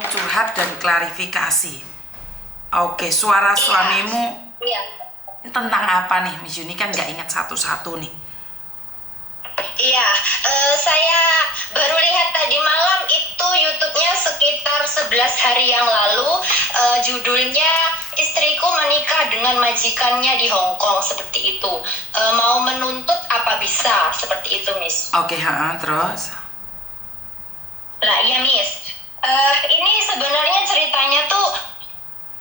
curhat dan klarifikasi. Oke, suara suamimu tentang apa nih, Miss Yuni? Kan nggak ingat satu-satu nih. Iya, saya baru lihat tadi malam itu YouTube-nya sekitar 11 hari yang lalu. Judulnya Istriku Menikah dengan Majikannya di Hong Kong, seperti itu. Mau menuntut apa bisa, seperti itu, Miss. Oke, terus? Nah, iya, Miss. Ini sebenarnya ceritanya tuh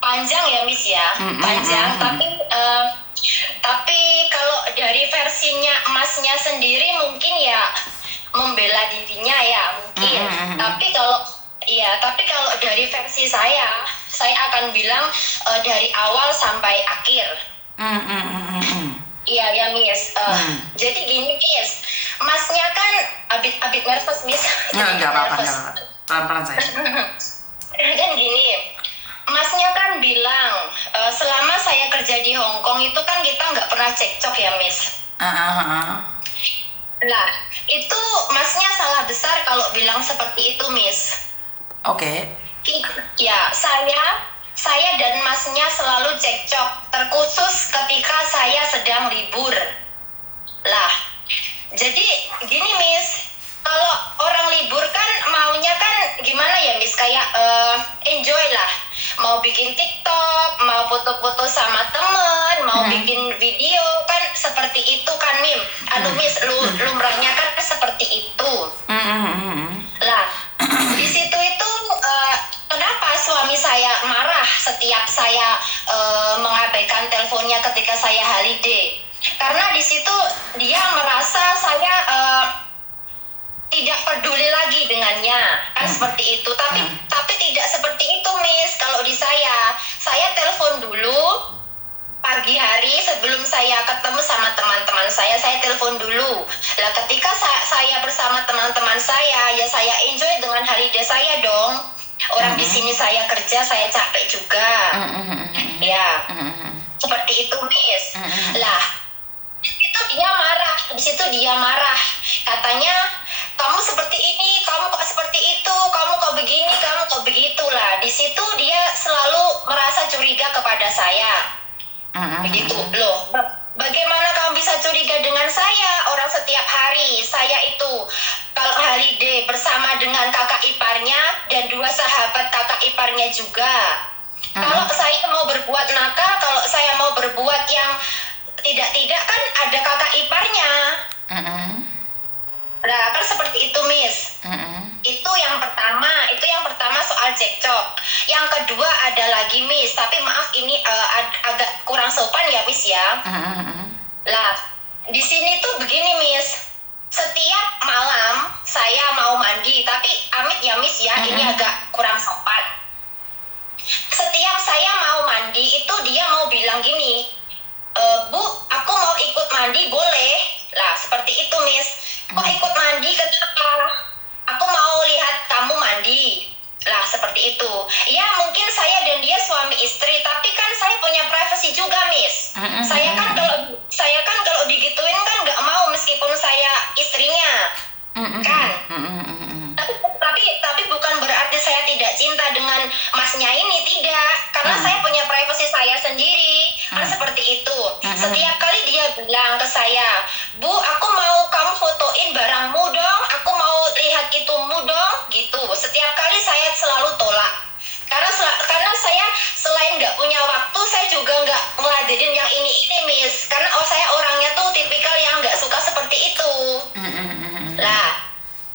panjang ya, Miss ya. Panjang, tapi kalau dari versinya emasnya sendiri mungkin ya membela dirinya ya mungkin. Tapi kalau dari versi saya akan bilang dari awal sampai akhir. Iya ya, Miss. Jadi gini, Miss. Masnya kan abit nervous, Miss. Nggak apa-apa. Pelan-pelan saya. Kan gini, Masnya kan bilang selama saya kerja di Hong Kong itu kan kita nggak pernah cekcok ya, Miss. Nah, itu Masnya salah besar kalau bilang seperti itu, Miss. Oke. Ya, saya dan Masnya selalu cekcok, terkhusus ketika saya sedang libur. Lah, jadi gini, Miss. Kalau orang libur kan maunya kan gimana ya, Miss? Kayak enjoy lah. Mau bikin TikTok, mau foto-foto sama teman, mau bikin video kan seperti itu kan, Mim. Miss, lumrahnya kan seperti itu. Lah, di situ itu kenapa suami saya marah setiap saya mengabaikan teleponnya ketika saya holiday? Karena di situ dia merasa saya tidak peduli lagi dengannya, kan seperti itu. Tapi tidak seperti itu, Miss. Kalau di saya telepon dulu pagi hari sebelum saya ketemu sama teman-teman saya telepon dulu. Lah ketika saya bersama teman-teman saya, ya saya enjoy dengan holiday saya dong. Orang di sini saya kerja, saya capek juga. Ya, seperti itu, Miss. Lah, di situ dia marah. Katanya, kamu seperti ini, kamu kok seperti itu, kamu kok begini, kamu kok begitu lah. Di situ dia selalu merasa curiga kepada saya. Begitu loh. Bagaimana kamu bisa curiga dengan saya? Orang setiap hari saya itu kalau holiday bersama dengan kakak iparnya dan 2 sahabat kakak iparnya juga. Kalau saya mau berbuat nakal, kalau saya mau berbuat yang tidak kan ada kakak iparnya. Nah, kan seperti itu, Miss. Itu yang pertama soal cekcok. Yang kedua ada lagi, Miss, tapi maaf ini agak kurang sopan ya, Miss ya. Lah, di sini tuh begini, Miss. Setiap malam saya mau mandi, tapi amit ya, Miss ya, ini agak kurang sopan. Setiap saya mau mandi itu dia mau bilang gini, Bu, aku mau ikut mandi boleh? Lah, seperti itu, Miss. Kok ikut mandi? Kenapa? Aku mau lihat kamu mandi. Lah, seperti itu. Ya, mungkin saya dan dia suami istri, tapi kan saya punya privasi juga, Miss. Saya kan kalau digituin kan nggak mau meskipun saya istrinya. Kan? Tapi bukan berarti saya tidak cinta dengan Masnya ini, tidak. Karena saya punya privasi saya sendiri. Kan seperti itu. Setiap kali dia bilang ke saya, Bu, aku mau kamu fotoin barangmu dong, aku mau lihat itumu dong, gitu. Setiap kali saya selalu tolak. Karena saya selain nggak punya waktu, saya juga nggak ngeladenin yang ini, Miss. Karena saya orangnya tuh tipikal yang nggak suka seperti itu. Lah,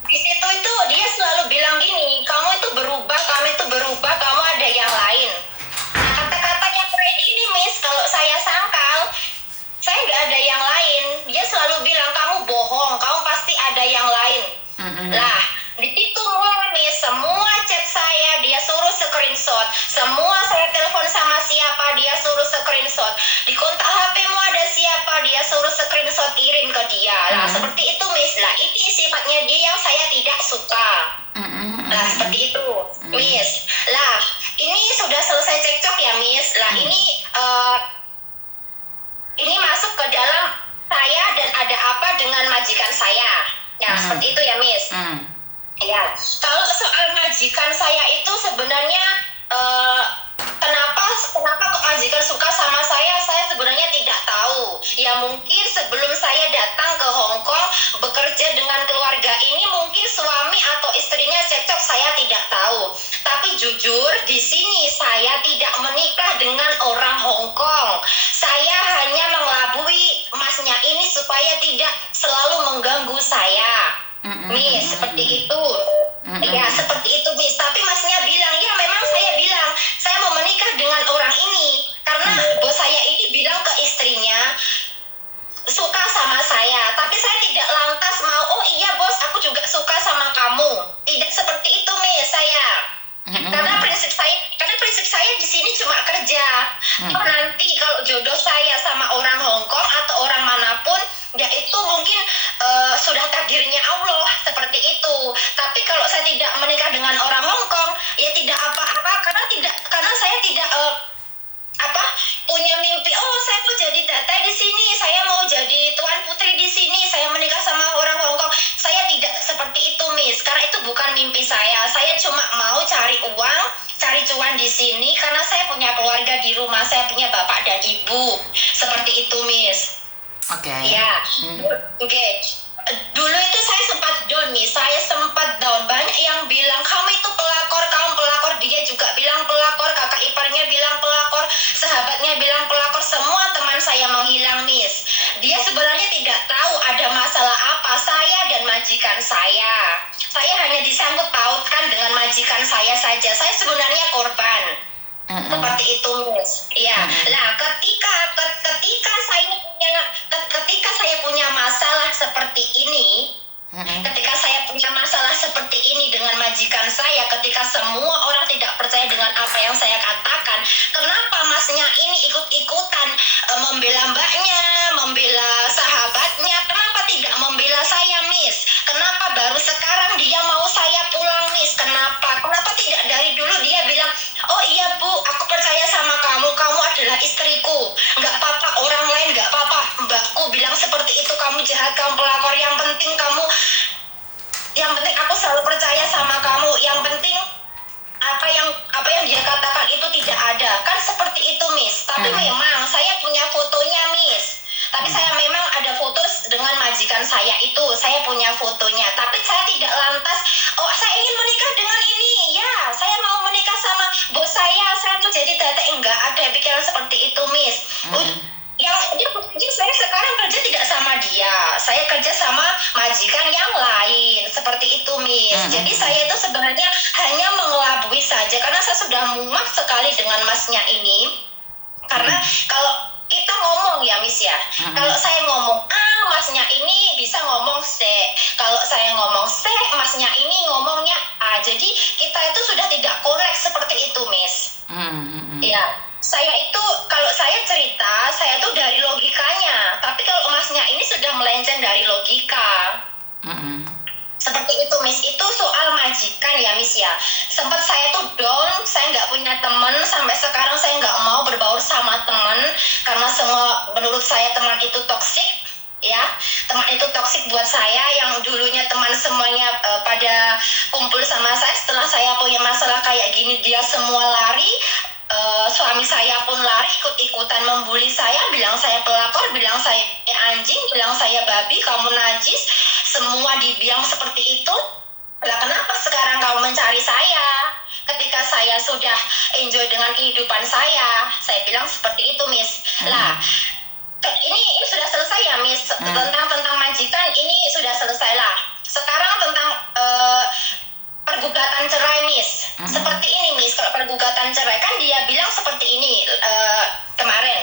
di situ itu dia selalu bilang gini, kamu itu berubah, kamu ada yang lain. Nah, kata-kata yang kayak ini, Miss, kalau saya sangkal, saya nggak ada yang lain. Dia selalu bilang, kamu bohong, kamu pasti ada yang lain. Lah, di situ mulai, Miss, semua chat saya dia suruh screenshot, semua saya telepon sama siapa dia suruh screenshot, di kontak HP-mu ada siapa dia suruh screenshot kirim ke dia. Lah, seperti itu, Miss. Lah, ini sifatnya dia yang saya tidak suka. Lah, seperti itu, Miss. Lah, ini sudah selesai cekcok ya, Miss. Lah, ini masuk ke dalam saya dan ada apa dengan majikan saya. Ya, seperti itu ya, Miss. Ya, kalau soal majikan saya itu sebenarnya eh, kenapa kok majikan suka sama saya sebenarnya tidak tahu. Ya mungkin sebelum saya datang ke Hong Kong bekerja dengan keluarga ini mungkin suami atau istrinya cocok, saya tidak tahu. Tapi jujur di sini saya tidak menikah dengan orang Hong Kong. Saya hanya mengelabui masnya ini supaya tidak selalu mengganggu saya. Miss, seperti itu. Ya, seperti itu, Miss. Tapi masnya bilang, ya memang saya bilang, saya mau menikah dengan orang ini. Karena bos saya ini bilang ke istrinya, suka sama saya. Tapi saya tidak lantas mau, oh iya bos, aku juga suka sama kamu. Tidak seperti itu, Miss, saya. Karena prinsip saya di sini cuma kerja. Oh, nanti kalau jodoh saya sama orang Hong Kong atau orang manapun, ya itu mungkin sudah takdirnya Allah seperti itu. Tapi kalau saya tidak menikah dengan orang Hong Kong, ya tidak apa-apa karena saya tidak punya mimpi. Oh, saya mau jadi datai di sini, saya mau jadi tuan putri di sini, saya menikah sama orang Hong Kong. Saya tidak seperti itu, Miss. Karena itu bukan mimpi saya. Saya cuma mau cari uang, cari cuan di sini karena saya punya keluarga di rumah, saya punya bapak dan ibu. Seperti itu, Miss. Oke. Ya, oke. Dulu itu saya sempat down nih, saya sempat down. Banyak yang bilang kamu itu pelakor, kamu pelakor. Dia juga bilang pelakor, kakak iparnya bilang pelakor, sahabatnya bilang pelakor. Semua teman saya menghilang, Miss. Dia sebenarnya tidak tahu ada masalah apa saya dan majikan saya. Saya hanya disangkut pautkan dengan majikan saya saja. Saya sebenarnya korban. Seperti itu, Miss. Ya. Nah, ketika saya punya masalah seperti ini, dengan majikan saya, ketika semua orang tidak percaya dengan apa yang saya katakan, kenapa masnya ini ikut-ikutan membela mbaknya, membela sahabatnya, kenapa tidak membela saya, Miss? Kenapa baru sekarang dia mau saya pulang, Miss? Kenapa tidak dari dulu dia bilang, oh iya Bu, aku percaya sama kamu, kamu adalah istriku, nggak apa-apa orang lain, nggak apa-apa mbakku bilang seperti itu, kamu jahat, kamu pelakor, yang penting aku selalu percaya sama kamu, yang penting apa yang dia katakan itu tidak ada, kan seperti itu, Miss. Tapi memang saya punya fotonya, Miss. Tapi saya memang ada foto dengan majikan saya itu, saya punya fotonya. Tapi saya tidak lantas, oh saya ingin menikah dengan ini, ya saya mau menikah sama bos saya tuh jadi datai, enggak ada pikiran seperti itu, Miss. Saya sekarang kerja tidak sama dia, saya kerja sama majikan yang lain, seperti itu, Miss. Jadi saya itu sebenarnya hanya mengelabui saja karena saya sudah muak sekali dengan masnya ini. Karena kalau kita ngomong ya, Miss ya, kalau saya ngomong masnya ini bisa ngomong C, kalau saya ngomong C, masnya ini ngomongnya A. Jadi kita itu sudah tidak connect seperti itu, Miss. Ya, saya itu kalau saya cerita, saya tuh dari logikanya, tapi kalau masnya ini sudah melenceng dari logika. Seperti itu, Miss. Itu soal majikan ya, Miss ya. Sempat saya tuh down, saya nggak punya teman, sampai sekarang saya nggak mau berbaur sama teman karena semua menurut saya teman itu toksik. Ya, teman itu toksik buat saya, yang dulunya teman semuanya pada kumpul sama saya. Setelah saya punya masalah kayak gini, dia semua lari. Suami saya pun lari, ikut-ikutan membuli saya, bilang saya pelakor, bilang saya anjing, bilang saya babi, kamu najis, semua dibilang seperti itu. Lah kenapa sekarang kamu mencari saya? Ketika saya sudah enjoy dengan kehidupan saya bilang seperti itu, Miss. Lah ini sudah selesai ya, Miss. Tentang majikan ini sudah selesai lah. Sekarang tentang pergugatan cerai, Miss. Seperti ini, Miss. Kalau pergugatan cerai kan dia bilang seperti ini kemarin.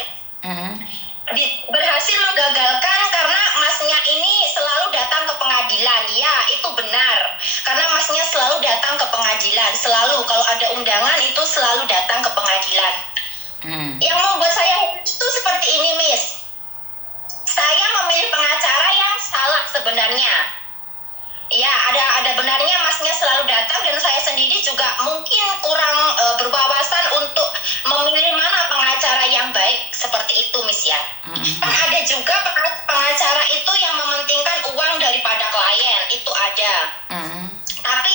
Berhasil menggagalkan karena masnya ini selalu datang ke pengadilan. Ya, itu benar. Karena masnya selalu datang ke pengadilan. Selalu kalau ada undangan itu selalu datang ke pengadilan. Yang membuat saya itu seperti ini, Miss. Saya memilih pengacara yang salah sebenarnya. Ya, ada benarnya masnya selalu datang, dan saya sendiri juga mungkin kurang berwawasan untuk memilih mana pengacara yang baik, seperti itu, Miss ya. Kan ada juga pengacara itu yang mementingkan uang daripada klien, itu ada. Tapi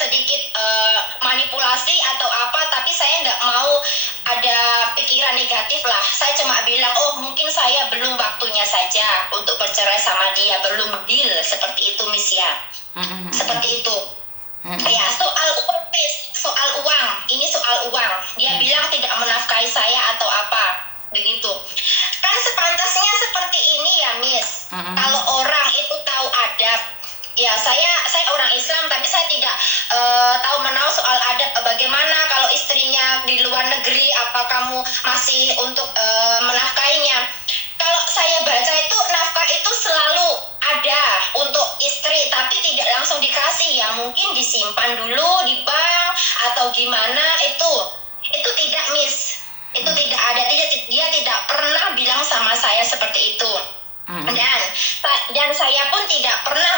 sedikit manipulasi atau apa, tapi saya nggak mau ada pikiran negatif lah. Saya cuma bilang, oh mungkin saya belum waktunya saja untuk bercerai sama dia, belum deal, seperti itu Miss ya. Seperti itu. Ya, soal uang, ini soal uang. Dia bilang tidak menafkahi saya atau apa, begitu. Kan sepantasnya seperti ini ya, Miss. Kalau orang itu tahu adab, ya saya orang Islam, tapi saya tidak tahu menahu soal adab. Bagaimana kalau istrinya di luar negeri, apa kamu masih untuk menafkahinya? Kalau saya baca itu nafkah itu selalu ada untuk istri, tapi tidak langsung dikasih ya, mungkin disimpan dulu di bank atau gimana, itu tidak Miss, itu tidak ada, dia tidak pernah bilang sama saya seperti itu. Dan saya pun tidak pernah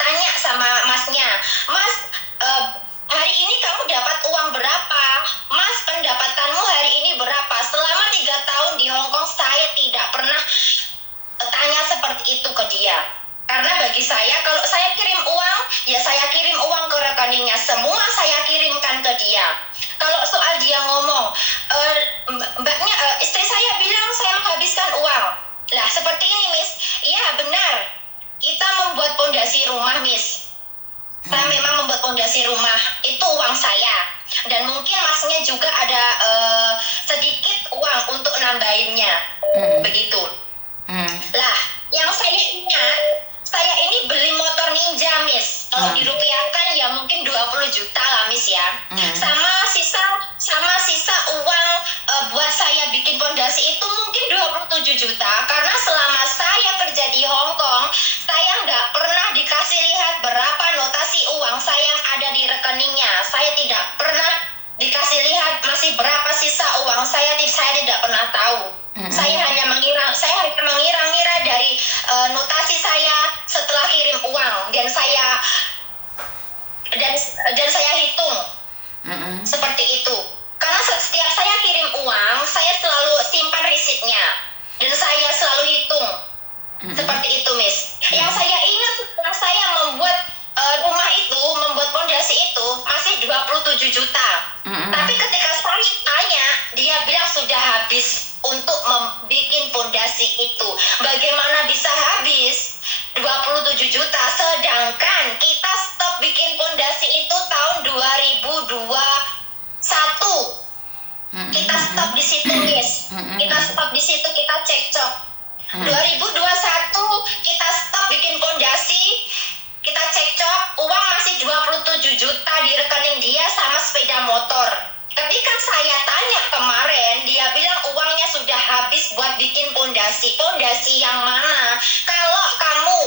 tanya sama masnya, Mas, hari ini kamu dapat uang berapa? Mas, pendapatanmu hari ini berapa? Selama 3 tahun di Hong Kong saya tidak pernah tanya seperti itu ke dia. Karena bagi saya, kalau saya kirim uang, ya saya kirim uang ke rekeningnya, semua saya kirimkan ke dia. Kalau soal dia ngomong, mbaknya, istri saya bilang saya menghabiskan uang. Lah seperti ini Miss, iya benar, kita membuat pondasi rumah Miss. Saya memang membuat pondasi rumah, itu uang saya. Dan mungkin masnya juga ada sedikit uang untuk nambahinnya, begitu. Lah, yang saya ingat, saya ini beli motor Ninja Miss. Kalau dirupiahkan ya mungkin 20 juta lah Miss ya. Sama sisa uang buat saya bikin pondasi itu mungkin 27 juta. Karena selama saya kerja di Hong Kong, saya nggak pernah dikasih lihat berapa notasi uang saya yang ada di rekeningnya. Saya tidak pernah dikasih lihat masih berapa sisa uang saya tidak pernah tahu. Saya hanya mengira-ngira dari notasi saya setelah kirim uang, dan saya hitung seperti itu. Karena setiap saya kirim uang, saya selalu simpan risitnya dan saya selalu hitung seperti itu Miss. Yang saya ingat setelah saya membuat rumah itu, membuat pondasi itu masih 27 juta. Tapi ketika saya tanya, dia bilang sudah habis untuk membuat pondasi itu. Bagaimana bisa habis 27 juta, sedangkan kita stop bikin pondasi itu tahun 2021. Kita stop di situ Miss. Kita stop di situ, kita cekcok. 2021 kita stop bikin pondasi, kita cekcok, uang masih 27 juta di rekening dia sama sepeda motor. Ketika saya tanya kemarin, dia bilang uangnya sudah habis buat bikin pondasi. Pondasi yang mana? Kalau kamu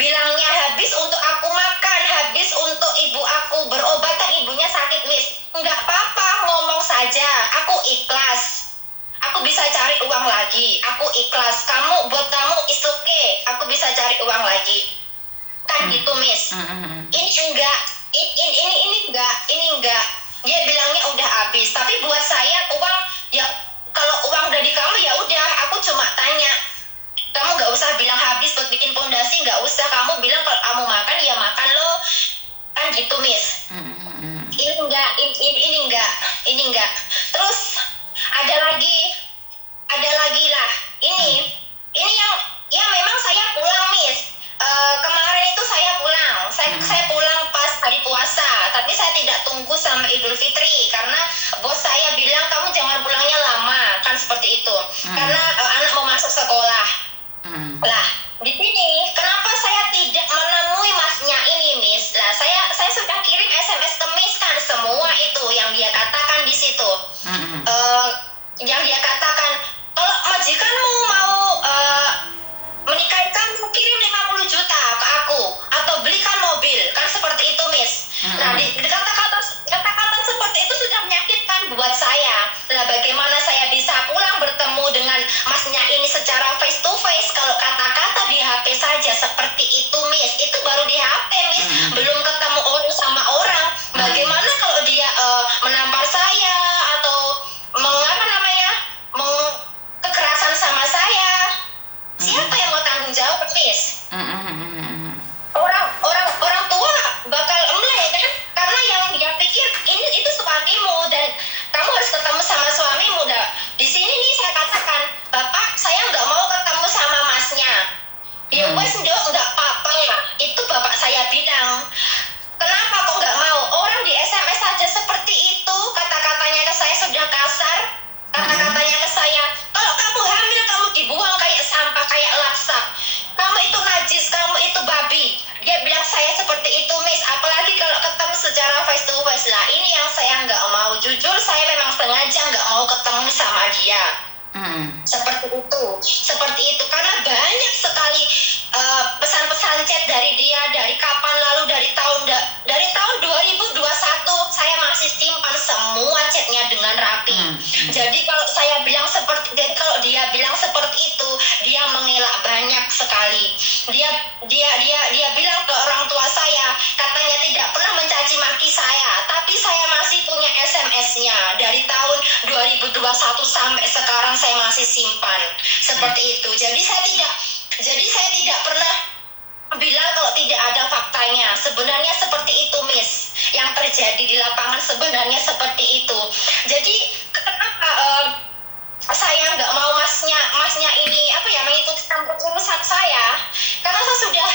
bilangnya habis untuk aku makan, habis untuk ibu aku berobatan, ibunya sakit Miss, nggak apa-apa, ngomong saja, aku ikhlas. Aku bisa cari uang lagi, aku ikhlas. Buat kamu is okay, aku bisa cari uang lagi. Kan gitu Miss. Ini enggak, ini enggak. Dia bilangnya udah habis, tapi buat saya uang, ya kalau uang dari kamu ya udah, aku cuma tanya. Kamu nggak usah bilang habis buat bikin pondasi, nggak usah. Kamu bilang kalau kamu makan ya makan lo, kan gitu Miss. Ini enggak. Terus ada lagi lah. Ini yang memang saya pulang Miss. Kemarin itu saya pulang. Saya pulang pas hari puasa, tapi saya tidak tunggu sama Idul Fitri karena bos saya bilang kamu jangan pulangnya lama, kan seperti itu. Karena anak mau masuk sekolah. Lah, di sini kenapa saya tidak menemui masnya ini, Miss? Lah, saya sudah kirim SMS ke Miss kan, semua itu yang dia katakan di situ. Yang dia katakan, kalau majikanmu mau menikahi kamu, kirim 50 juta ke aku atau belikan mobil, kan seperti itu, Miss. Nah, di kata-kata seperti itu sudah menyakitkan buat saya. Nah, bagaimana saya bisa pulang bertemu dengan masnya ini secara face to face? Kalau kata-kata di HP saja seperti itu, Miss, itu baru di HP, Miss, belum ketemu orang sama orang. Bagaimana kalau dia menampar saya atau kekerasan sama saya? Siapa yang mau tanggung jawab, Miss? Orang tua bakal emleh kan? Karena aja nggak mau ketemu sama dia. Seperti itu karena banyak sekali pesan-pesan chat dari dia dari kapan lalu, dari tahun 2021 saya masih simpan semua chatnya dengan rapi. Jadi kalau dia bilang seperti itu, dia mengelak banyak sekali. Dia bilang ke orang tua saya, katanya tidak pernah mencaci maki saya, tapi saya masih punya SMS-nya dari tahun 2021 sampai sekarang saya masih simpan seperti itu. Jadi saya tidak pernah bilang kalau tidak ada faktanya. Sebenarnya seperti itu, Miss. Yang terjadi di lapangan sebenarnya seperti itu. Jadi kenapa saya nggak mau masnya ini mengikuti campur urusan saya? Karena saya sudah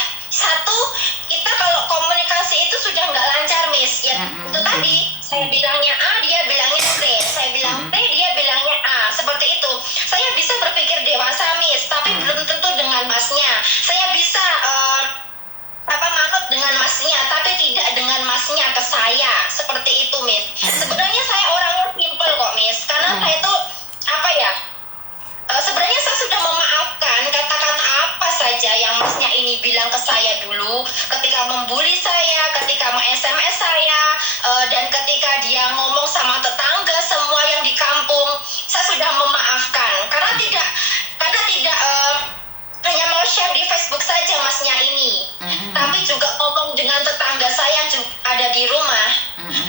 kita kalau komunikasi itu sudah nggak lancar, Miss. Ya itu tadi saya bilangnya A, dia bilangnya B. Saya bilang B, dia bilangnya A. Seperti itu. Saya bisa berpikir dewasa, Miss, tapi belum tentu dengan masnya. Saya bisa manut dengan masnya, tapi tidak dengan masnya ke saya. Seperti itu, Miss. Sebenarnya saya orangnya simple kok, Miss. Karena saya itu sebenarnya saya sudah memaafkan kata-kata apa saja yang masnya ini bilang ke saya dulu, ketika membuli saya, ketika SMS saya, dan ketika dia ngomong sama tetangga semua yang di kampung. Saya sudah memaafkan karena tidak hanya mau share di Facebook saja masnya ini, tapi juga ngomong dengan tetangga saya yang ada di rumah.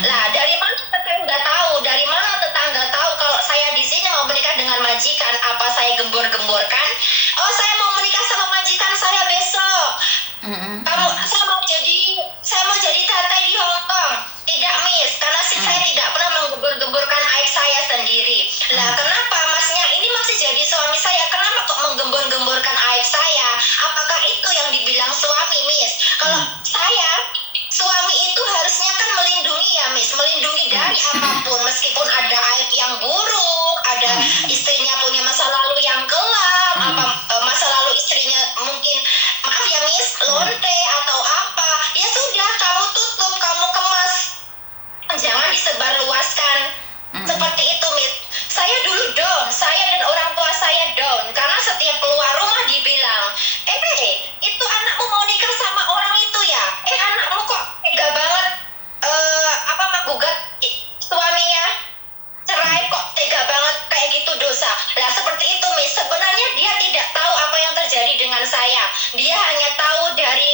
Lah, dari mana tetangga tahu kalau saya di sini mau menikah dengan majikan? Apa saya gembor-gemborkan? Oh, saya mau menikah sama majikan saya besok. Saya mau jadi tante di Hong Kong. Tidak, Miss, karena saya tidak pernah menggembor-gemborkan aib saya sendiri. Lah, kenapa masnya ini masih jadi suami saya? Kenapa kok menggembor-gemborkan aib saya? Apakah itu yang dibilang suami, Miss? Kalau suami itu harusnya kan melindungi ya, Miss, melindungi dari apapun, meskipun ada aib yang buruk, ada istrinya punya masa lalu yang kelam, masa lalu istrinya mungkin, maaf ya, Miss, lonte atau apa, ya sudah, kamu tutup, kamu kemas, jangan disebarluaskan. Seperti itu, Miss. Saya dulu down, saya dan orang tua saya down, karena setiap keluar rumah dibilang, itu anakmu mau nikah sama orang itu ya? Anakmu kok tega banget menggugat suaminya cerai, kok tega banget kayak gitu, dosa. Lah seperti itu, Miss. Sebenarnya dia tidak tahu apa yang terjadi dengan saya. Dia hanya tahu dari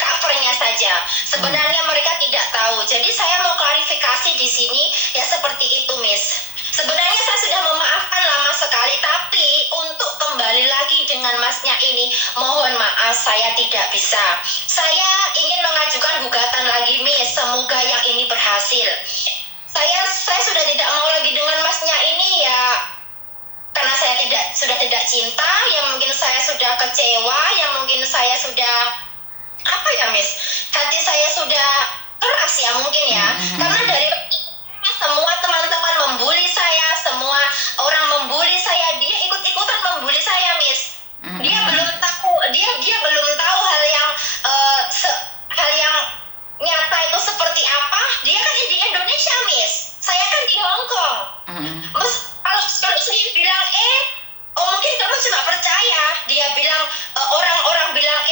covernya saja. Sebenarnya mereka tidak tahu. Jadi saya mau klarifikasi di sini ya, seperti itu, Miss. Sebenarnya saya sudah memaafkan lama sekali, tapi untuk kembali lagi dengan masnya ini, mohon maaf saya tidak bisa. Saya ingin mengajukan gugatan lagi, Miss. Semoga yang ini berhasil. Saya sudah tidak mau lagi dengan masnya ini ya, karena saya sudah tidak cinta, yang mungkin saya sudah kecewa, yang mungkin saya sudah Miss, hati saya sudah keras ya mungkin ya, karena dari semua teman-teman membuli saya, semua orang membuli saya, dia ikut-ikutan membuli saya, Miss. Dia belum tahu hal yang nyata itu seperti apa. Dia kan di Indonesia, Miss, saya kan di Hong Kong. Kalau saya bilang mungkin kamu cuma percaya. Dia bilang, orang-orang bilang,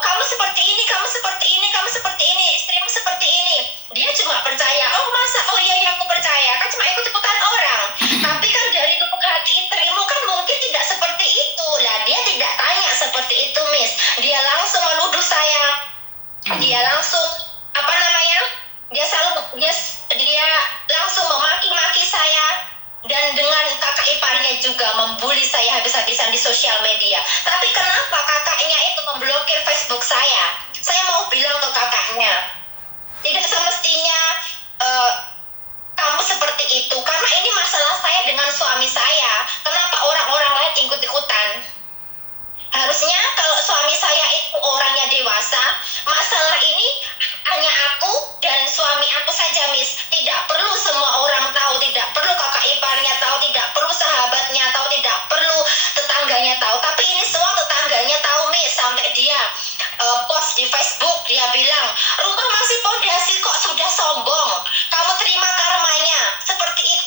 kamu seperti ini, kamu seperti ini, kamu seperti ini, istrimu seperti ini. Dia cuma percaya. Iya aku percaya. Kan cuma ikut-ikutan orang. Tapi kan dari lubuk hati istrimu kan mungkin tidak seperti itu. Lah, dia tidak tanya seperti itu, Miss. Dia langsung menuduh saya. Dia langsung dia langsung memaki-maki saya, dan dengan kakak iparnya juga membuli saya habis-habisan di sosial media. Tapi kenapa kakaknya itu memblokir Facebook saya? Saya mau bilang ke kakaknya, tidak semestinya kamu seperti itu, karena ini masalah saya dengan suami saya. Kenapa orang-orang lain ikut-ikutan? Harusnya kalau suami saya itu orangnya dewasa, masalah ini hanya aku dan suami aku saja, Miss. Tidak perlu semua orang tahu, tidak perlu kakak iparnya tahu, tidak perlu sahabatnya tahu, tidak perlu tetangganya tahu. Tapi ini semua tetangganya tahu, Miss. Sampai dia post di Facebook, dia bilang, rumah masih pondasi kok sudah sombong, kamu terima karmanya. Seperti itu,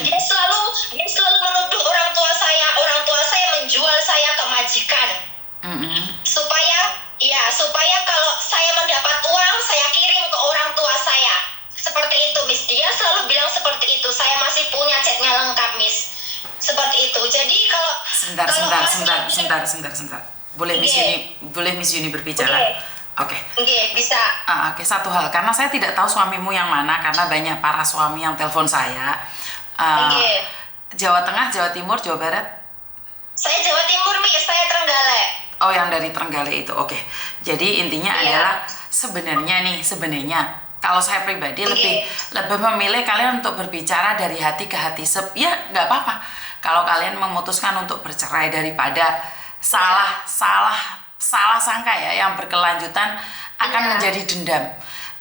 Dia selalu menuduh orang tua saya menjual saya ke majikan. Supaya kalau saya mendapat uang, saya kirim ke orang tua saya. Seperti itu, Miss. Dia selalu bilang seperti itu. Saya masih punya chatnya lengkap, Miss. Seperti itu. Jadi kalau sebentar. Boleh Miss Yuni berbicara? Oke. Bisa. Oke, satu hal, karena saya tidak tahu suamimu yang mana, karena banyak para suami yang telepon saya. Jawa Tengah, Jawa Timur, Jawa Barat? Saya Jawa Timur, Miss. Saya Trenggalek. Oh, yang dari Trenggalek itu. Oke. Jadi intinya adalah sebenarnya kalau saya pribadi lebih memilih kalian untuk berbicara dari hati ke hati. Ya nggak apa-apa kalau kalian memutuskan untuk bercerai daripada salah sangka ya yang berkelanjutan akan menjadi dendam.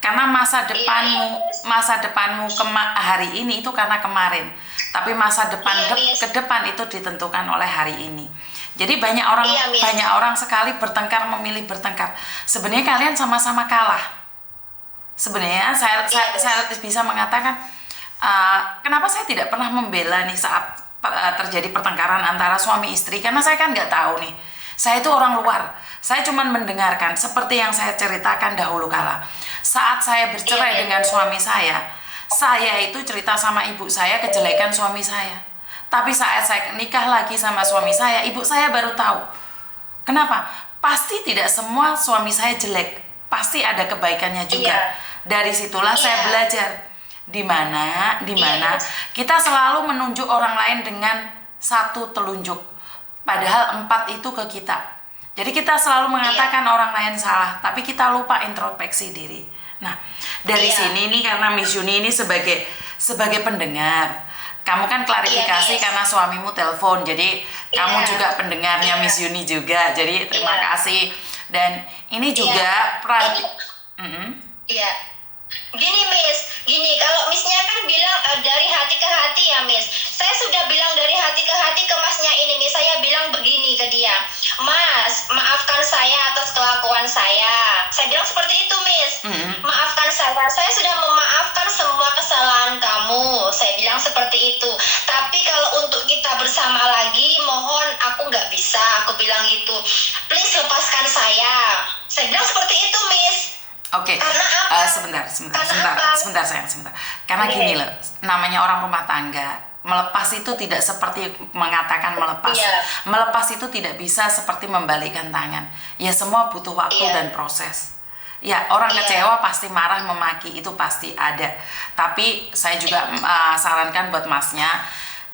Karena masa depanmu hari ini itu karena kemarin, tapi masa depan ke depan itu ditentukan oleh hari ini. Jadi banyak orang sekali memilih bertengkar. Sebenarnya kalian sama-sama kalah. Sebenarnya saya bisa mengatakan kenapa saya tidak pernah membela nih saat terjadi pertengkaran antara suami istri, karena saya kan nggak tahu nih. Saya itu orang luar. Saya cuma mendengarkan seperti yang saya ceritakan dahulu kala. Saat saya bercerai dengan suami saya itu cerita sama ibu saya kejelekan suami saya. Tapi saat saya nikah lagi sama suami saya, ibu saya baru tahu. Kenapa? Pasti tidak semua suami saya jelek. Pasti ada kebaikannya juga. Dari situlah saya belajar. Di mana kita selalu menunjuk orang lain dengan satu telunjuk. Padahal 4 itu ke kita. Jadi kita selalu mengatakan orang lain salah, tapi kita lupa introspeksi diri. Nah, dari sini nih, karena Miss Yuni ini sebagai pendengar, kamu kan klarifikasi karena suamimu telepon, jadi kamu juga pendengarnya Miss Yuni juga, jadi terima kasih. Dan ini juga Gini Miss, kalau Missnya kan bilang dari hati ke hati ya Miss. Saya sudah bilang dari hati ke hati ke Masnya ini Miss. Saya bilang begini ke dia, Mas, maafkan saya atas kelakuan saya. Saya bilang seperti itu Miss. Maafkan saya sudah memaafkan semua kesalahan kamu. Saya bilang seperti itu. Tapi kalau untuk kita bersama lagi, mohon aku nggak bisa. Aku bilang gitu. Please lepaskan saya. Saya bilang seperti itu Miss. Oke, sebentar sayang. Karena gini loh, namanya orang rumah tangga, melepas itu tidak seperti mengatakan melepas. Melepas itu tidak bisa seperti membalikkan tangan. Ya semua butuh waktu dan proses. Ya orang kecewa pasti marah, memaki, itu pasti ada. Tapi saya juga sarankan buat Masnya,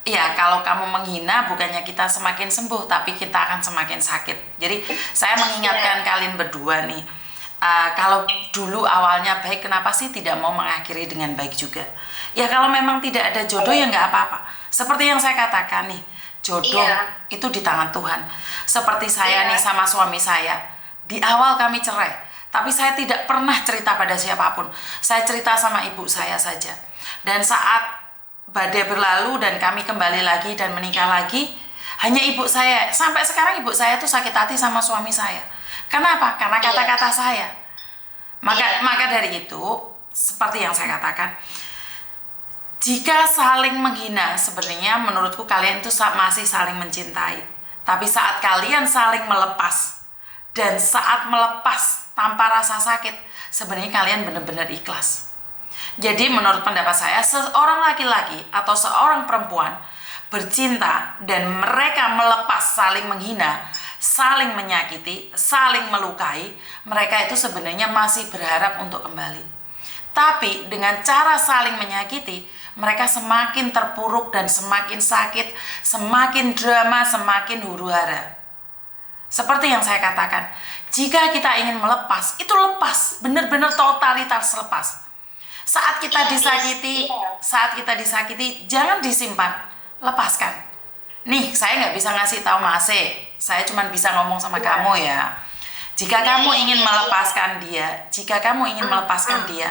ya kalau kamu menghina bukannya kita semakin sembuh, tapi kita akan semakin sakit. Jadi saya mengingatkan kalian berdua nih, kalau dulu awalnya baik, kenapa sih tidak mau mengakhiri dengan baik juga? Ya kalau memang tidak ada jodoh ya nggak apa-apa. Seperti yang saya katakan nih, jodoh itu di tangan Tuhan. Seperti saya nih sama suami saya, di awal kami cerai, tapi saya tidak pernah cerita pada siapapun. Saya cerita sama ibu saya saja. Dan saat badai berlalu dan kami kembali lagi dan menikah lagi, hanya ibu saya, sampai sekarang ibu saya tuh sakit hati sama suami saya. Kenapa? Karena kata-kata saya. Maka dari itu, seperti yang saya katakan, jika saling menghina, sebenarnya menurutku kalian itu masih saling mencintai. Tapi saat kalian saling melepas, dan saat melepas tanpa rasa sakit, sebenarnya kalian benar-benar ikhlas. Jadi menurut pendapat saya, seorang laki-laki atau seorang perempuan bercinta dan mereka melepas saling menghina, saling menyakiti, saling melukai, mereka itu sebenarnya masih berharap untuk kembali. Tapi dengan cara saling menyakiti, mereka semakin terpuruk dan semakin sakit, semakin drama, semakin huru-hara. Seperti yang saya katakan, jika kita ingin melepas, itu lepas, benar-benar totalitas lepas. Saat kita disakiti, jangan disimpan, lepaskan. Nih, saya nggak bisa ngasih tahu Mas, saya cuma bisa ngomong sama kamu ya. Jika kamu ingin melepaskan dia,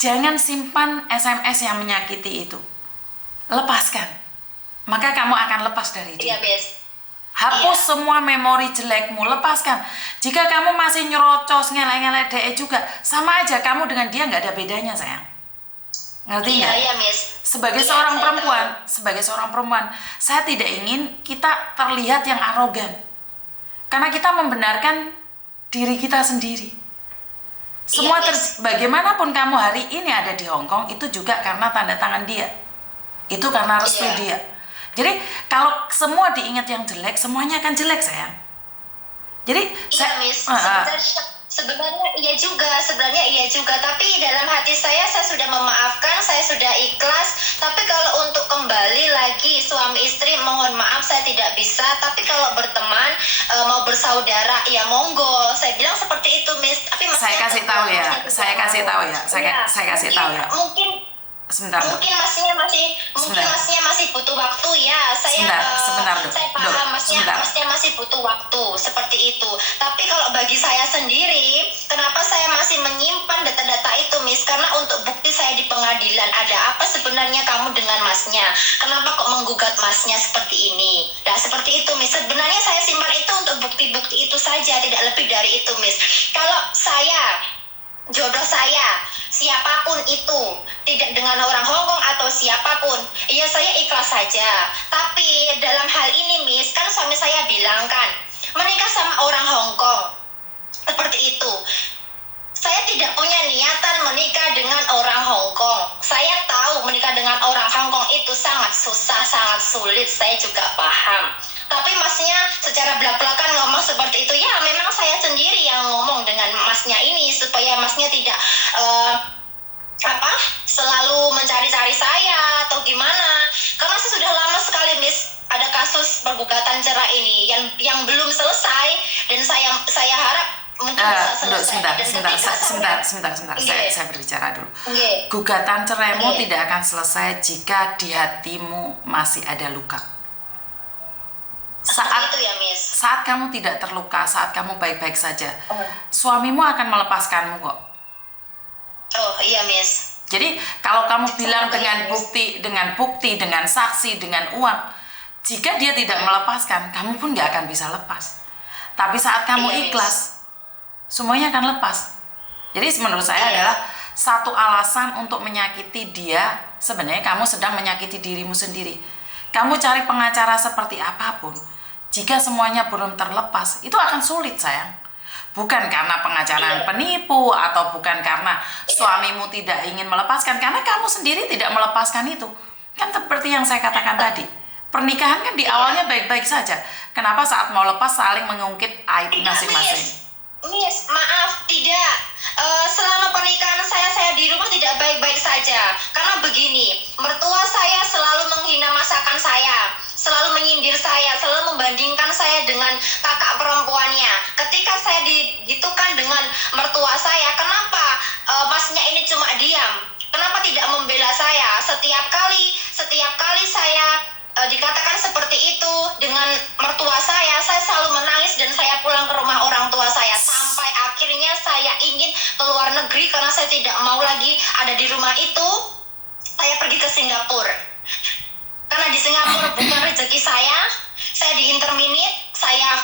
jangan simpan SMS yang menyakiti itu. Lepaskan. Maka kamu akan lepas dari dia. Hapus semua memori jelekmu, lepaskan. Jika kamu masih nyerocos, ngelek-ngelek DE juga, sama aja kamu dengan dia nggak ada bedanya sayang. Ngerti Iya, nggak? iya, Miss. Sebagai Iya, seorang saya perempuan, tahu. sebagai seorang perempuan, saya tidak ingin kita terlihat yang arogan. Karena kita membenarkan diri kita sendiri. Semua Iya, Miss. bagaimanapun kamu hari ini ada di Hong Kong, itu juga karena tanda tangan dia. Itu karena restu Iya. dia. Jadi kalau semua diingat yang jelek, semuanya akan jelek, sayang. Jadi Iya, Miss. Sebenarnya iya juga. Tapi dalam hati saya sudah memaafkan, saya sudah ikhlas. Tapi kalau untuk kembali lagi suami istri, mohon maaf saya tidak bisa. Tapi kalau berteman, mau bersaudara, ya monggo. Saya bilang seperti itu, Miss. Tapi saya kasih tahu ya, saya kasih tahu ya, saya kasih tahu ya. Mungkin Sebentar, Dok. mungkin masnya masih butuh waktu ya. Sebentar, Dok. Saya paham masnya masih butuh waktu seperti itu. Tapi kalau bagi saya sendiri, kenapa saya masih menyimpan data-data itu, Miss? Karena untuk bukti saya di pengadilan, ada apa sebenarnya kamu dengan masnya? Kenapa kok menggugat masnya seperti ini? Nah, seperti itu, Miss. Sebenarnya saya simpan itu untuk bukti-bukti itu saja, tidak lebih dari itu, Miss. Kalau jodoh saya, siapapun itu, tidak dengan orang Hongkong atau siapapun, ya saya ikhlas saja. Tapi dalam hal ini, Miss, kan suami saya bilang kan, menikah sama orang Hongkong, seperti itu. Saya tidak punya niatan menikah dengan orang Hongkong. Saya tahu menikah dengan orang Hongkong itu sangat susah, sangat sulit, saya juga paham. Tapi masnya secara belak-belakan ngomong seperti itu, ya memang saya sendiri yang ngomong dengan masnya ini supaya masnya tidak selalu mencari-cari saya atau gimana. Karena saya sudah lama sekali, Miss, ada kasus pergugatan cerai ini yang belum selesai, dan saya harap mungkin bisa selesai. Sebentar. Saya berbicara dulu. Gugatan ceraimu tidak akan selesai jika di hatimu masih ada luka. Itu ya, Miss. Saat kamu tidak terluka, saat kamu baik-baik saja, suamimu akan melepaskanmu kok. Oh iya, Miss. Jadi kalau kamu bilang dengan bukti, dengan saksi, dengan uang, jika dia tidak melepaskan, kamu pun nggak akan bisa lepas. Tapi saat kamu ikhlas, semuanya akan lepas. Jadi menurut saya adalah satu alasan untuk menyakiti dia, sebenarnya kamu sedang menyakiti dirimu sendiri. Kamu cari pengacara seperti apapun, jika semuanya belum terlepas, itu akan sulit, sayang. Bukan karena pengacara penipu, atau bukan karena suamimu tidak ingin melepaskan, karena kamu sendiri tidak melepaskan itu. Kan seperti yang saya katakan tadi, pernikahan kan di awalnya baik-baik saja. Kenapa saat mau lepas saling mengungkit aib masing-masing? Miss, maaf, tidak. Selama pernikahan saya di rumah tidak baik-baik saja. Karena begini, mertua saya selalu menghina masakan saya, selalu menyindir saya, selalu membandingkan saya dengan kakak perempuannya. Ketika saya digitukan dengan mertua saya, kenapa masnya ini cuma diam? Kenapa tidak membela saya? Setiap kali saya dikatakan seperti itu dengan mertua saya selalu menangis dan saya pulang ke rumah orang tua saya. Sampai akhirnya saya ingin keluar negeri karena saya tidak mau lagi ada di rumah itu. Saya pergi ke Singapura. Karena di Singapura bukan rezeki saya diinterminate, saya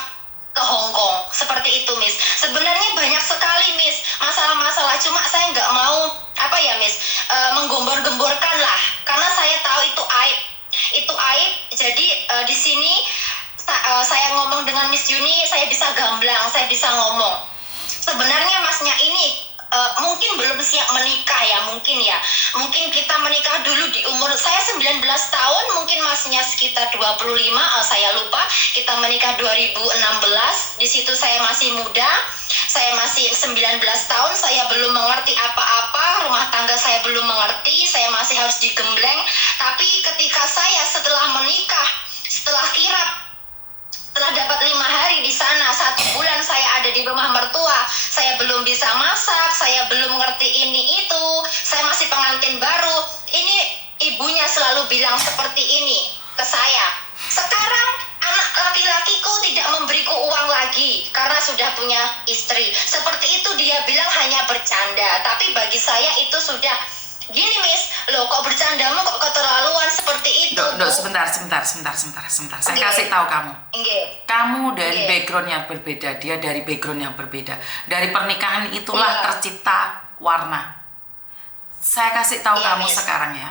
ke Hong Kong. Seperti itu, Miss. Sebenarnya banyak sekali, Miss, masalah-masalah. Cuma saya nggak mau, Miss, menggembor-gemborkan lah. Karena saya tahu itu aib. Jadi di sini saya ngomong dengan Miss Yuni, saya bisa gamblang, saya bisa ngomong. Sebenarnya masnya ini mungkin belum siap menikah ya, mungkin kita menikah dulu di umur saya 19 tahun, mungkin masnya sekitar 25, saya lupa. Kita menikah 2016, di situ saya masih muda, saya masih 19 tahun, saya belum mengerti apa-apa, rumah tangga saya belum mengerti, saya masih harus digembleng. Tapi ketika saya setelah menikah, setelah kirap, setelah dapat 5 hari di sana, 1 bulan saya ada di rumah mertua, saya belum bisa masak, saya belum ngerti ini itu, saya masih pengantin baru. Ini ibunya selalu bilang seperti ini ke saya. Sekarang anak laki-lakiku tidak memberiku uang lagi karena sudah punya istri. Seperti itu dia bilang, hanya bercanda. Tapi bagi saya itu sudah gini, Miss, loh kok bercandamu kok keterlaluan seperti itu. Sebentar. Saya kasih tahu kamu. Kamu dari background yang berbeda, dia dari background yang berbeda. Dari pernikahan itulah tercipta warna. Saya kasih tahu Iya, kamu Miss. sekarang ya.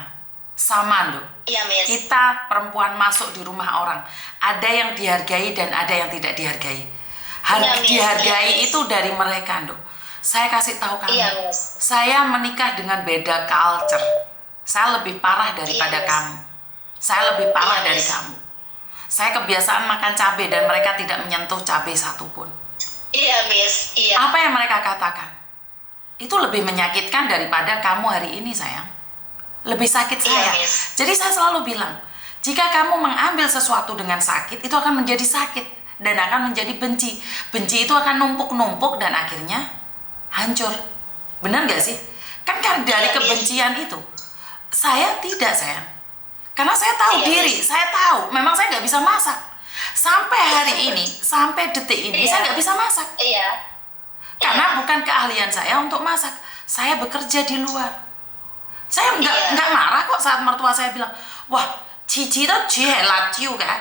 Sama, Nduk. Iya, Miss. Kita perempuan masuk di rumah orang, ada yang dihargai dan ada yang tidak dihargai. Iya, Miss. Dihargai Iya, Miss. itu dari mereka, Nduk. Saya kasih tahu kamu. Iya, Miss. Saya menikah dengan beda culture. Saya lebih parah daripada Iya, Miss. kamu. Saya lebih parah Iya, dari Miss. kamu. Saya kebiasaan makan cabai dan mereka tidak menyentuh cabai satupun. Iya, Miss. Iya. Apa yang mereka katakan? Itu lebih menyakitkan daripada kamu hari ini, sayang. Lebih sakit saya. Iya, Miss. Jadi saya selalu bilang, jika kamu mengambil sesuatu dengan sakit, itu akan menjadi sakit dan akan menjadi benci. Benci itu akan numpuk-numpuk dan akhirnya hancur. Benar nggak sih? Kan dari Iya, Miss. kebencian itu, saya tidak, sayang. Karena saya tahu Iya, diri, Miss. saya tahu, memang saya nggak bisa masak. Sampai hari ini, sampai detik ini, Iya. saya nggak bisa masak. Iya. Karena bukan keahlian saya untuk masak. Saya bekerja di luar. Saya Iya. nggak marah kok saat mertua saya bilang, wah, Cici tuh jihai latiu kan?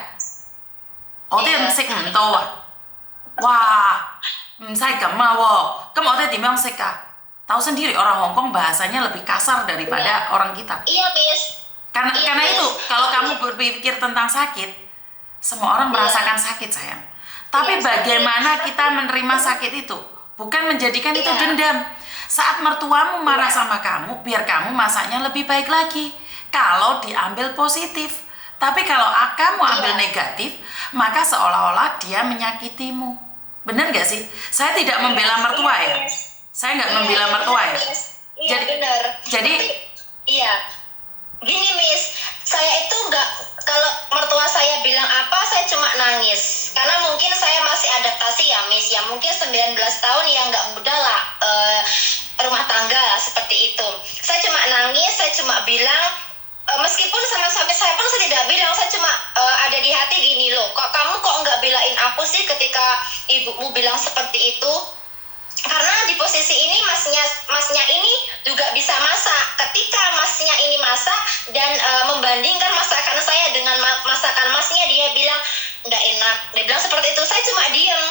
Ode Iya. msik mento wah. Wah, saya gama wo. Kamu ode dimang seka. Tahu sendiri orang Hong Kong bahasanya lebih kasar daripada orang kita. Iya, Miss. Karena Iya, karena Miss. itu kalau kamu berpikir tentang sakit, semua orang merasakan sakit, sayang. Tapi Iya, bagaimana kita menerima sakit itu? Bukan menjadikan itu Iya. dendam. Saat mertuamu marah sama kamu, biar kamu masaknya lebih baik lagi. Kalau diambil positif. Tapi kalau kamu ambil Iya. negatif, maka seolah-olah dia menyakitimu. Benar gak sih? Saya tidak membela mertua ya. Miss. Saya nggak Iya, membela benar, mertua ya. Miss. Iya, Jadi- benar. jadi- Tapi, iya. Gini, Miss, saya itu nggak, kalau mertua saya bilang apa, saya cuma nangis. Karena mungkin saya masih adaptasi ya, Miss. Ya mungkin 19 tahun ya nggak mudah lah, rumah tangga seperti itu. Saya cuma nangis, saya cuma bilang, meskipun sama suami saya pun saya tidak bilang, saya cuma ada di hati gini loh, kok kamu kok nggak belain aku sih ketika ibumu bilang seperti itu? Karena di posisi ini masnya ini juga bisa masak. Ketika masnya ini masak dan membandingkan masakan saya dengan masakan masnya, dia bilang nggak enak. Dia bilang seperti itu. Saya cuma diem.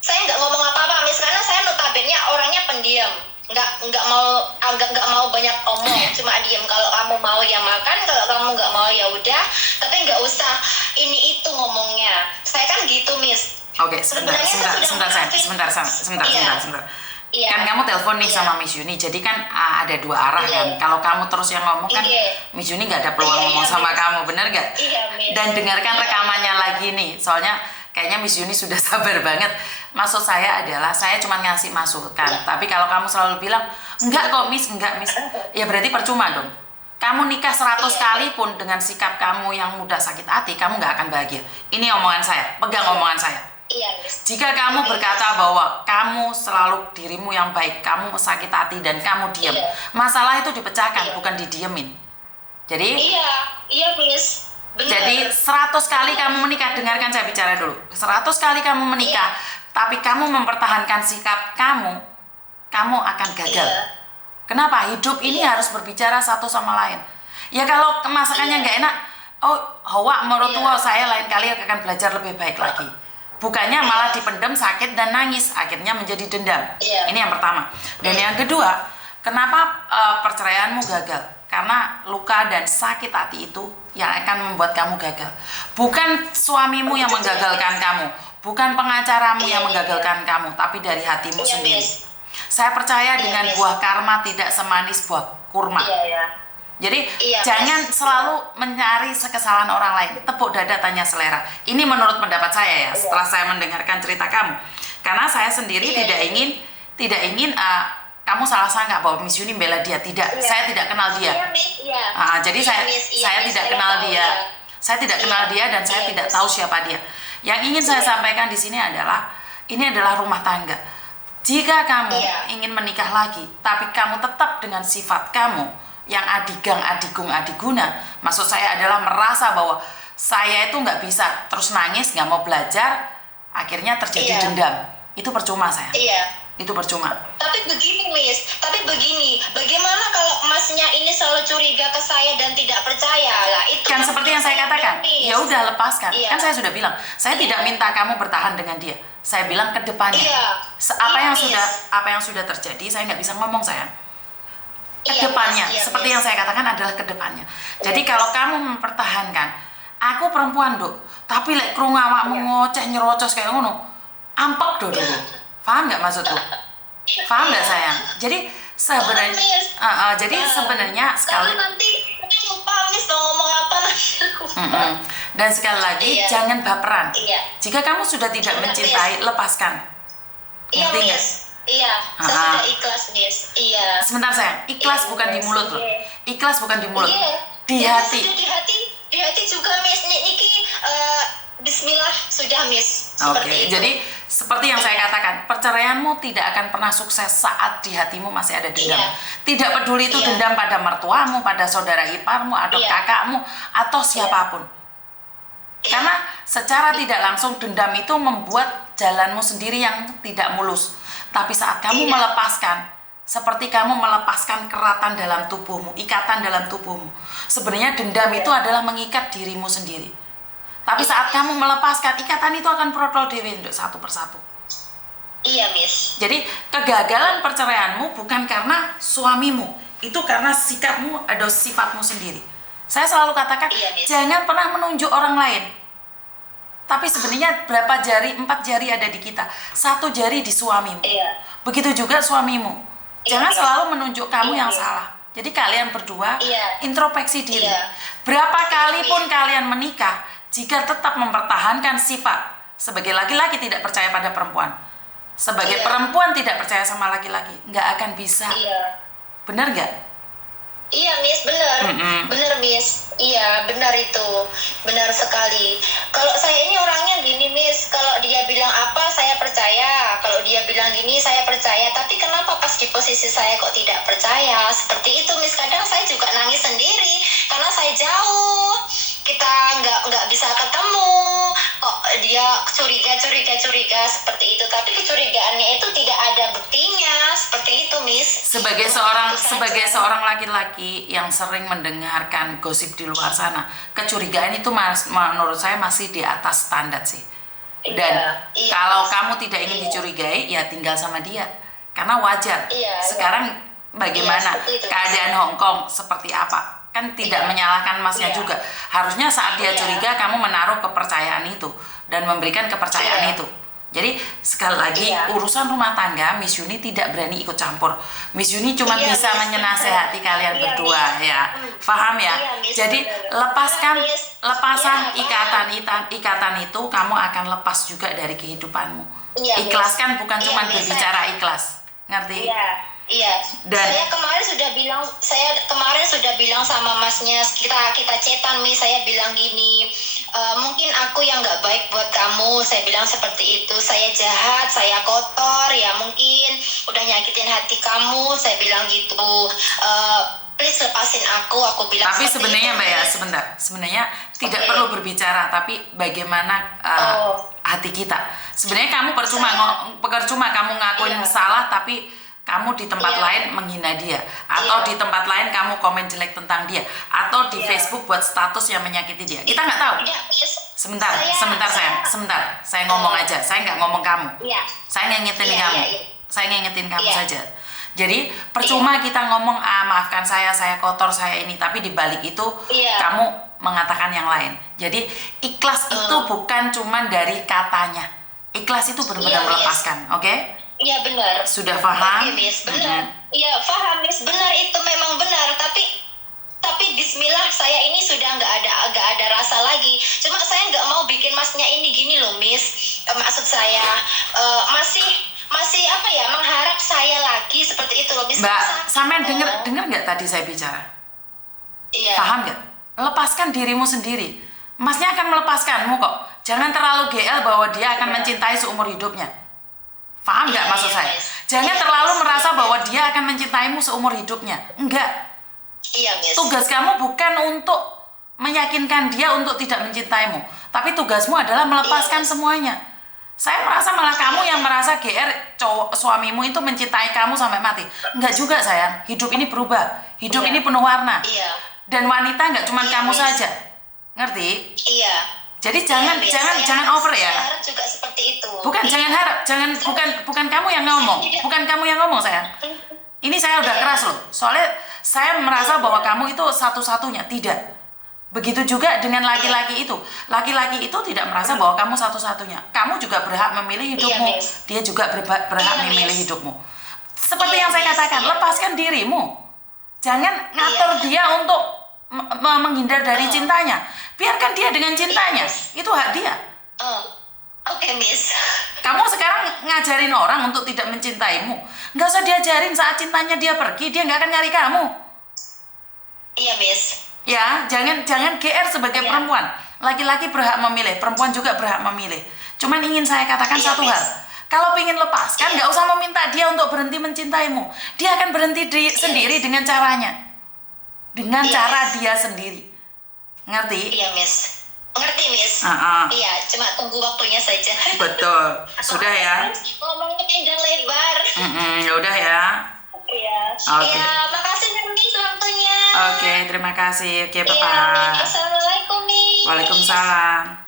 Saya nggak ngomong apa-apa, Miss, karena saya notabene orangnya pendiam. Nggak mau banyak omong, cuma diem. Kalau kamu mau ya makan, kalau kamu nggak mau ya udah. Tapi nggak usah ini itu ngomongnya. Saya kan gitu, Miss. Oke, sebentar, Iya. Iya. Kan kamu telepon nih Iya. sama Miss Yuni, jadi kan ada dua arah Iya. kan. Kalau kamu terus yang ngomong kan, Iya. Miss Yuni nggak ada peluang Iya, ngomong sama Miss. kamu, bener nggak? Iya, Miss. Dan dengarkan Iya. rekamannya lagi nih, soalnya kayaknya Miss Yuni sudah sabar banget. Maksud saya adalah saya cuma ngasih masukan, Iya. tapi kalau kamu selalu bilang enggak kok Miss, ya berarti percuma dong. Kamu nikah 100 Iya. kali pun dengan sikap kamu yang mudah sakit hati, kamu nggak akan bahagia. Ini omongan saya, pegang Iya. omongan saya. Iya, Miss. Jika kamu berkata bahwa kamu selalu dirimu yang baik, kamu sakit hati dan kamu diam, Iya. masalah itu dipecahkan, Iya. bukan didiemin. Jadi, Iya, Miss. Benar. jadi 100 kali kamu menikah, dengarkan saya bicara dulu. 100 kali kamu menikah, tapi kamu mempertahankan sikap kamu akan gagal. Iya. Kenapa? Hidup ini harus berbicara satu sama lain. Ya kalau masakannya Iya. nggak enak, oh Hawa mertua Iya. saya lain kali akan belajar lebih baik lagi. Bukannya malah dipendam, sakit dan nangis, akhirnya menjadi dendam. Iya. Ini yang pertama. Dan yang kedua, kenapa perceraianmu gagal? Karena luka dan sakit hati itu yang akan membuat kamu gagal. Bukan suamimu yang menggagalkan kamu, bukan pengacaramu yang menggagalkan kamu, tapi dari hatimu Iya, sendiri. Miss. Saya percaya Iya, dengan Miss. buah karma tidak semanis buah kurma. Iya, ya. Jadi Iya, jangan Miss. selalu mencari kesalahan orang lain. Tepuk dada tanya selera. Ini menurut pendapat saya ya. Setelah saya mendengarkan cerita kamu, karena saya sendiri Iya, tidak ingin kamu salah sangka bahwa Miss Yuni bela dia. Tidak, Iya. saya tidak kenal dia. Iya, Miss. Iya. Jadi Iya, Miss. Iya, saya Miss. tidak Saya kenal tahu, dia. ya. Saya tidak Iya. kenal dia dan saya Iya, tidak Miss. tahu siapa dia. Yang ingin saya Iya. sampaikan di sini adalah ini adalah rumah tangga. Jika kamu Iya. ingin menikah lagi, tapi kamu tetap dengan sifat kamu yang adigang, adigung, adiguna, maksud saya adalah merasa bahwa saya itu nggak bisa terus nangis, nggak mau belajar, akhirnya terjadi Iya. dendam. Itu percuma, saya. Iya. Itu percuma. Tapi begini, Miss. Bagaimana kalau emasnya ini selalu curiga ke saya dan tidak percaya lah? Itu Kan seperti yang saya katakan, Miss. ya udah lepaskan. Iya. Kan saya sudah bilang, saya tidak minta kamu bertahan dengan dia. Saya bilang ke depannya. Iya. Apa Iya, yang Miss. sudah terjadi, saya nggak bisa ngomong, sayang. Kedepannya, seperti yang saya katakan adalah kedepannya. Jadi kalau kamu mempertahankan, aku perempuan dok, tapi lek krungu awakmu ngoceh nyerocos kayak ngono, ampek dok. Paham nggak maksudku? Paham nggak sayang? Jadi sebenarnya sekali nanti lupa Miss mau ngomong apa lagi. Dan sekali lagi jangan baperan. Jika kamu sudah tidak mencintai, lepaskan. Ngerti nggak? Iya, saya sudah ikhlas, Miss. Iya. Sebentar sayang, ikhlas bukan di mulut loh. Ikhlas bukan di mulut. Di hati. Di hati juga, Miss. Niki Bismillah sudah, Miss. Oke. Jadi seperti yang saya katakan, perceraianmu tidak akan pernah sukses saat di hatimu masih ada dendam. Tidak peduli itu dendam pada mertuamu, pada saudara iparmu, atau kakakmu, atau siapapun. Karena secara tidak langsung dendam itu membuat jalanmu sendiri yang tidak mulus. Tapi saat kamu melepaskan, seperti kamu melepaskan keratan dalam tubuhmu, ikatan dalam tubuhmu. Sebenarnya dendam itu adalah mengikat dirimu sendiri. Tapi saat kamu melepaskan, ikatan itu akan protol dewi untuk satu persatu. Iya, Miss. Jadi kegagalan perceraianmu bukan karena suamimu, itu karena sikapmu atau sifatmu sendiri. Saya selalu katakan, jangan pernah menunjuk orang lain. Tapi sebenarnya berapa jari, 4 jari ada di kita, 1 jari di suamimu. Begitu juga suamimu. Jangan selalu menunjuk kamu yang salah. Jadi kalian berdua introspeksi diri. Berapa kali pun kalian menikah, jika tetap mempertahankan sifat sebagai laki-laki tidak percaya pada perempuan, sebagai perempuan tidak percaya sama laki-laki, nggak akan bisa. Benar nggak? Iya, Miss, benar. Benar, Miss. Iya, benar itu. Benar sekali. Kalau saya ini orangnya gini, Miss. Kalau dia bilang apa, saya percaya. Kalau dia bilang gini, saya percaya. Tapi kenapa pas di posisi saya kok tidak percaya? Seperti itu, Miss. Kadang saya juga nangis sendiri. Karena saya jauh. Kita nggak bisa ketemu. Kok dia curiga seperti itu. Tapi kecurigaannya itu tidak ada buktinya. Seperti itu, Miss. Sebagai seorang laki-laki yang sering mendengarkan gosip di luar sana, kecurigaan itu menurut saya masih di atas standar sih. Dan kalau kamu tidak ingin dicurigai, ya tinggal sama dia. Karena wajar. Sekarang bagaimana keadaan Hong Kong seperti apa? Kan tidak menyalahkan masnya juga. Harusnya saat dia curiga, kamu menaruh kepercayaan itu dan memberikan kepercayaan itu. Jadi sekali lagi urusan rumah tangga Miss Yuni tidak berani ikut campur. Miss Yuni cuma bisa menyenasehati kalian berdua ya. Paham ya? Jadi lepasan ikatan itu kamu akan lepas juga dari kehidupanmu. Ikhlaskan bukan cuma berbicara ikhlas. Ngerti? Iya. Dan saya kemarin sudah bilang sama masnya, kita chatan, Miss. Saya bilang gini, mungkin aku yang nggak baik buat kamu. Saya bilang seperti itu. Saya jahat, saya kotor, ya mungkin udah nyakitin hati kamu. Saya bilang gitu. Please lepasin aku bilang. Tapi sebenarnya Mbak ya, sebenarnya tidak perlu berbicara, tapi bagaimana hati kita. Sebenarnya kamu percuma kamu ngakuin salah, tapi kamu di tempat lain menghina dia, atau di tempat lain kamu komen jelek tentang dia, atau di Facebook buat status yang menyakiti dia. Kita nggak tahu. Sebentar sayang, saya ngomong aja, saya nggak ngomong kamu. Saya ngingetin kamu. Saya ngingetin kamu saja. Jadi percuma kita ngomong maafkan saya kotor, saya ini, tapi di balik itu kamu mengatakan yang lain. Jadi ikhlas itu bukan cuma dari katanya. Ikhlas itu benar-benar melepaskan, oke? Iya, benar. Sudah paham? Oke, Miss, benar. Iya, paham, Miss. Benar, itu memang benar. Tapi Bismillah, saya ini sudah nggak ada rasa lagi. Cuma saya nggak mau bikin masnya ini gini loh, Miss. Maksud saya masih apa ya, mengharap saya lagi seperti itu loh, Miss. Mbak, sampean dengar nggak tadi saya bicara? Iya. Paham nggak? Lepaskan dirimu sendiri. Masnya akan melepaskanmu kok. Jangan terlalu GL bahwa dia akan mencintai seumur hidupnya. Paham nggak maksud saya? Jangan terlalu merasa bahwa dia akan mencintaimu seumur hidupnya. Enggak. Iya, Miss. Tugas kamu bukan untuk meyakinkan dia untuk tidak mencintaimu, tapi tugasmu adalah melepaskan semuanya. Saya merasa malah kamu yang merasa GR suamimu itu mencintai kamu sampai mati. Enggak juga sayang. Hidup ini berubah. Hidup ini penuh warna. Dan wanita nggak cuma kamu saja. Ngerti? Iya. Jadi jangan over ya. Saya harap juga seperti itu. Jangan harap, bukan kamu yang ngomong, sayang. Ini saya udah keras loh. Soalnya Saya merasa bahwa kamu itu satu-satunya. Tidak. Begitu juga dengan laki-laki itu. Laki-laki itu tidak merasa bahwa kamu satu-satunya. Kamu juga berhak memilih hidupmu. Dia juga berhak memilih hidupmu. Seperti yang saya katakan, lepaskan dirimu. Jangan ngatur dia untuk menghindar dari cintanya. Biarkan dia dengan cintanya. Itu hak dia. Oke, Miss. Kamu sekarang ngajarin orang untuk tidak mencintaimu. Nggak usah diajarin, saat cintanya dia pergi, dia nggak akan nyari kamu. Iya, Miss. Ya, jangan GR sebagai perempuan. Laki-laki berhak memilih, perempuan juga berhak memilih. Cuman ingin saya katakan satu hal. Kalau ingin lepaskan, nggak usah meminta dia untuk berhenti mencintaimu. Dia akan berhenti sendiri dengan caranya. Dengan cara dia sendiri. Ngerti? Iya, Miss. Mengerti, Miss. Iya, cuma tunggu waktunya saja. Betul. Sudah ya? Ngomongnya panjang lebar. Ya udah ya. Iya. Iya, makasih Miss waktunya. Oke, terima kasih. Oke, Papa. Iya, assalamualaikum, Miss. Waalaikumsalam.